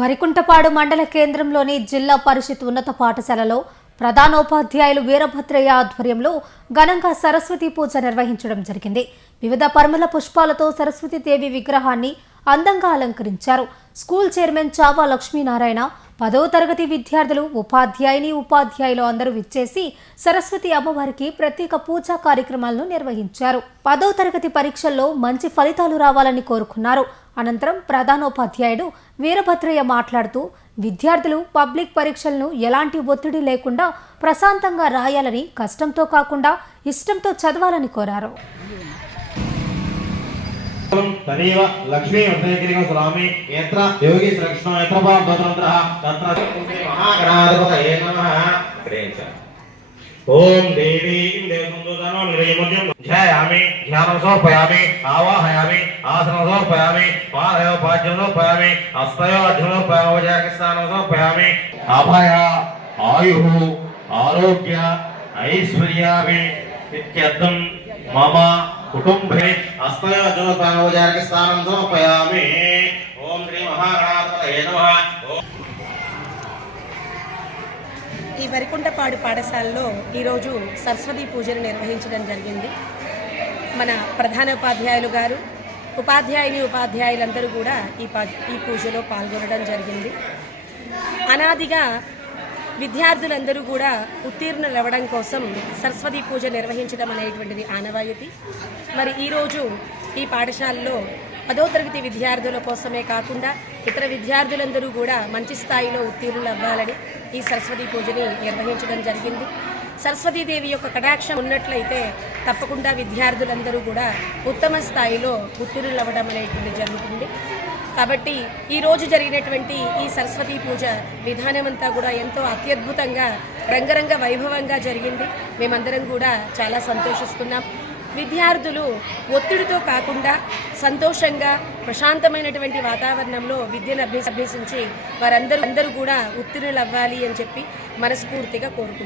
వరికుంటపాడు మండల కేంద్రంలోని జిల్లా పరిషత్ ఉన్నత పాఠశాలలో ప్రధానోపాధ్యాయులు వీరభద్రయ్య ఆధ్వర్యంలో ఘనంగా సరస్వతి పూజ నిర్వహించడం జరిగింది. వివిధ పరిమళ పుష్పాలతో సరస్వతీదేవి విగ్రహాన్ని అందంగా అలంకరించారు. స్కూల్ చైర్మన్ చావా లక్ష్మీనారాయణ, 10వ తరగతి విద్యార్థులు, ఉపాధ్యాయులు అందరూ విచ్చేసి సరస్వతి అమ్మవారికి ప్రత్యేక పూజా కార్యక్రమాలను నిర్వహించారు. 10వ తరగతి పరీక్షల్లో మంచి ఫలితాలు రావాలని కోరుకున్నారు. అనంతరం ప్రధానోపాధ్యాయుడు వీరభద్రయ్య మాట్లాడుతూ విద్యార్థులు పబ్లిక్ పరీక్షలను ఎలాంటి ఒత్తిడి లేకుండా ప్రశాంతంగా రాయాలని, కష్టంతో కాకుండా ఇష్టంతో చదవాలని కోరారు. తదేవ లక్ష్మీ వర్ధనగిరిగా స్వామి యత్ర యోగి శ్రీకృష్ణ యత్ర భద్రంద్రః తత్ర మహాగణాధిపతయే నమః. ఓం దేవీ దేవసందోదనో నిరయమద్యం ధ్యాయామి ధ్యానం సమర్పయామి ఆవాహయామి ఆసనం సమర్పయామి పాదయో పాద్యం సమర్పయామి హస్తయో అర్జునం సమర్పయామి ఉపచారిక స్నానం సమర్పయామి. అభయ ఆయుః ఆరోగ్య ఐశ్వర్యాభి ఇత్యర్థం మమ కుటుంబే హస్తయో అర్జునం సమర్పయామి ఉపచారిక స్నానం సమర్పయామి. ఓం శ్రీ మహాగణాధిపతయే నమః. ఈ వరికుంటపాడు పాఠశాలలో ఈరోజు సరస్వతి పూజను నిర్వహించడం జరిగింది. మన ప్రధానోపాధ్యాయులు గారు, ఉపాధ్యాయులందరూ కూడా ఈ పూజలో పాల్గొనడం జరిగింది. అనాదిగా విద్యార్థులందరూ కూడా ఉత్తీర్ణులు అవ్వడం కోసం సరస్వతి పూజ నిర్వహించడం అనేటువంటిది ఆనవాయితీ. మరి ఈరోజు ఈ పాఠశాలలో 10వ తరగతి విద్యార్థుల కోసమే కాకుండా ఇతర విద్యార్థులందరూ కూడా మంచి స్థాయిలో ఉత్తీర్ణులు అవ్వాలని ఈ సరస్వతి పూజని నిర్వహించడం జరిగింది. సరస్వతీదేవి యొక్క కటాక్షం ఉన్నట్లయితే తప్పకుండా విద్యార్థులందరూ కూడా ఉత్తమ స్థాయిలో ఉత్తీర్ణులు అవ్వడం అనేటువంటి జరుగుతుంది. కాబట్టి ఈరోజు జరిగినటువంటి ఈ సరస్వతి పూజ విధానమంతా కూడా ఎంతో అత్యద్భుతంగా రంగరంగ వైభవంగా జరిగింది. మేమందరం కూడా చాలా సంతోషిస్తున్నాం. విద్యార్థులు ఒత్తిడితో కాకుండా సంతోషంగా ప్రశాంతమైనటువంటి వాతావరణంలో విద్యను అభ్యసించి వారందరూ కూడా ఉత్తీర్ణులు అవ్వాలి అని చెప్పి మనస్ఫూర్తిగా కోరుకుంటున్నాం.